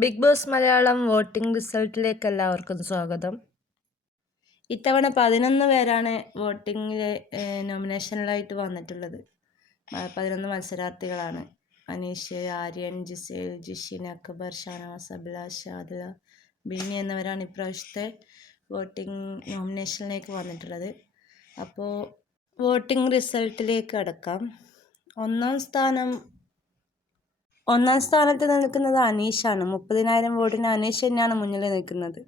Big boss Malayalam voting റിസൾട്ടിലേക്ക് എല്ലാവർക്കും സ്വാഗതം. ഇത്തവണ 11 പേരാണ് വോട്ടിങ്ങിൽ നോമിനേഷനിലായിട്ട് വന്നിട്ടുള്ളത്. 11 മത്സരാർത്ഥികളാണ്. അനീഷ്, ആര്യൻ, ജിസേൽ, ജിഷിൻ, അക്ബർ, ഷാനവാസ്, അഭിലാഷ്, ആദില, ബിന്നി എന്നിവരാണ് ഇപ്രാവശ്യത്തെ വോട്ടിംഗ് നോമിനേഷനിലേക്ക് വന്നിട്ടുള്ളത്. അപ്പോൾ വോട്ടിംഗ് റിസൾട്ടിലേക്ക് കടക്കാം. ഒന്നാം സ്ഥാനത്ത് നിൽക്കുന്നത് അനീഷാണ്. 30,000 വോട്ടിന് അനീഷ് തന്നെയാണ് മുന്നിൽ നിൽക്കുന്നത്.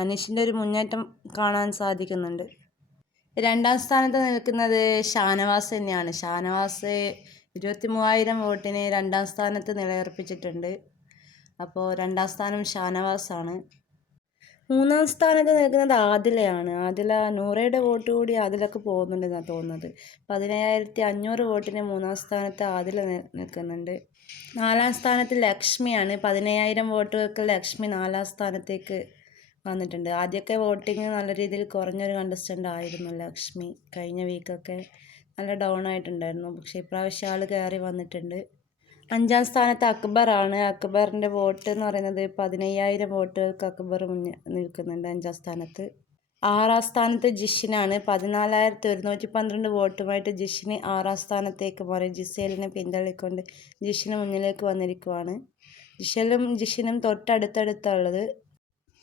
അനീഷിൻ്റെ ഒരു മുന്നേറ്റം കാണാൻ സാധിക്കുന്നുണ്ട്. രണ്ടാം സ്ഥാനത്ത് നിൽക്കുന്നത് ഷാനവാസ് തന്നെയാണ്. ഷാനവാസ് 23,000 വോട്ടിന് രണ്ടാം സ്ഥാനത്ത് നിലയുറപ്പിച്ചിട്ടുണ്ട്. അപ്പോൾ രണ്ടാം സ്ഥാനം ഷാനവാസാണ്. മൂന്നാം സ്ഥാനത്ത് നിൽക്കുന്നത് ആദിലയാണ്. ആദില 100യുടെ വോട്ട് കൂടി ആദിലക്ക് പോകുന്നുണ്ടെന്നാണ് തോന്നുന്നത്. 17,500 വോട്ടിന് മൂന്നാം സ്ഥാനത്ത് ആദില നിൽക്കുന്നുണ്ട്. നാലാം സ്ഥാനത്ത് ലക്ഷ്മിയാണ്. 15,000 വോട്ടുകൾക്ക് ലക്ഷ്മി നാലാം സ്ഥാനത്തേക്ക് വന്നിട്ടുണ്ട്. ആദ്യമൊക്കെ വോട്ടിങ് നല്ല രീതിയിൽ കുറഞ്ഞൊരു കണ്ടസ്റ്റൻ്റ് ആയിരുന്നു ലക്ഷ്മി. കഴിഞ്ഞ വീക്കൊക്കെ നല്ല ഡൗൺ ആയിട്ടുണ്ടായിരുന്നു. പക്ഷേ ഇപ്രാവശ്യം ആൾ കയറി വന്നിട്ടുണ്ട്. അഞ്ചാം സ്ഥാനത്ത് അക്ബറാണ്. അക്ബറിൻ്റെ വോട്ട് എന്ന് പറയുന്നത് 15,000 വോട്ടുകൾക്ക് അക്ബർ നിൽക്കുന്നുണ്ട് അഞ്ചാം സ്ഥാനത്ത്. ആറാം സ്ഥാനത്ത് ജിഷിനാണ്. 14,112 വോട്ടുമായിട്ട് ജിഷിന് ആറാം സ്ഥാനത്തേക്ക് മാറി. ജിസേലിനെ പിന്തള്ളിക്കൊണ്ട് ജിഷിന് മുന്നിലേക്ക് വന്നിരിക്കുവാണ്. ജിഷിനും തൊട്ടടുത്തടുത്തുള്ളത്.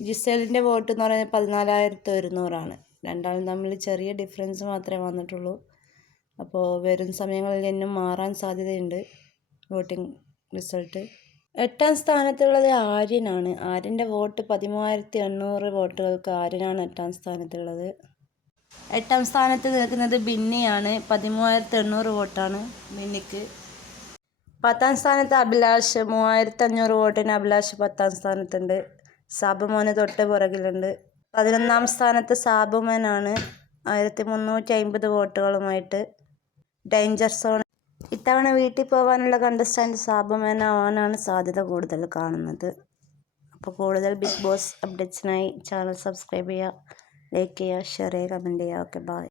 ജിസേലിൻ്റെ വോട്ട് എന്ന് പറയുന്നത് 14,100 രണ്ടാളും തമ്മിൽ ചെറിയ ഡിഫറൻസ് മാത്രമേ വന്നിട്ടുള്ളൂ. അപ്പോൾ വരും സമയങ്ങളിൽ എന്നും മാറാൻ സാധ്യതയുണ്ട് വോട്ടിംഗ് റിസൾട്ട്. എട്ടാം സ്ഥാനത്തുള്ളത് ആര്യനാണ്. ആര്യൻ്റെ വോട്ട് 13,800 വോട്ടുകൾക്ക് ആര്യനാണ് എട്ടാം സ്ഥാനത്തുള്ളത്. എട്ടാം സ്ഥാനത്ത് നിൽക്കുന്നത് ബിന്നിയാണ്. 13,800 വോട്ടാണ് ബിന്നിക്ക്. പത്താം സ്ഥാനത്ത് അഭിലാഷ്. 3,500 വോട്ടിന് അഭിലാഷ് 10ാം സ്ഥാനത്തുണ്ട്. സാബുമോന് തൊട്ട് പുറകിലുണ്ട്. 11ാം സ്ഥാനത്ത് സാബുമോനാണ് 1,350 വോട്ടുകളുമായിട്ട്. Danger zone. ഇത്തവണ വീട്ടിൽ പോകാനുള്ള കണ്ടസ്റ്റൻ്റ് സാബുമോനാവാനാണ് സാധ്യത കൂടുതൽ കാണുന്നത്. അപ്പോൾ കൂടുതൽ ബിഗ് ബോസ് അപ്ഡേറ്റ്സിനായി ചാനൽ സബ്സ്ക്രൈബ് ചെയ്യുക, ലൈക്ക് ചെയ്യുക, ഷെയർ ചെയ്യുക, കമൻറ്റ് ചെയ്യുക. Okay, by.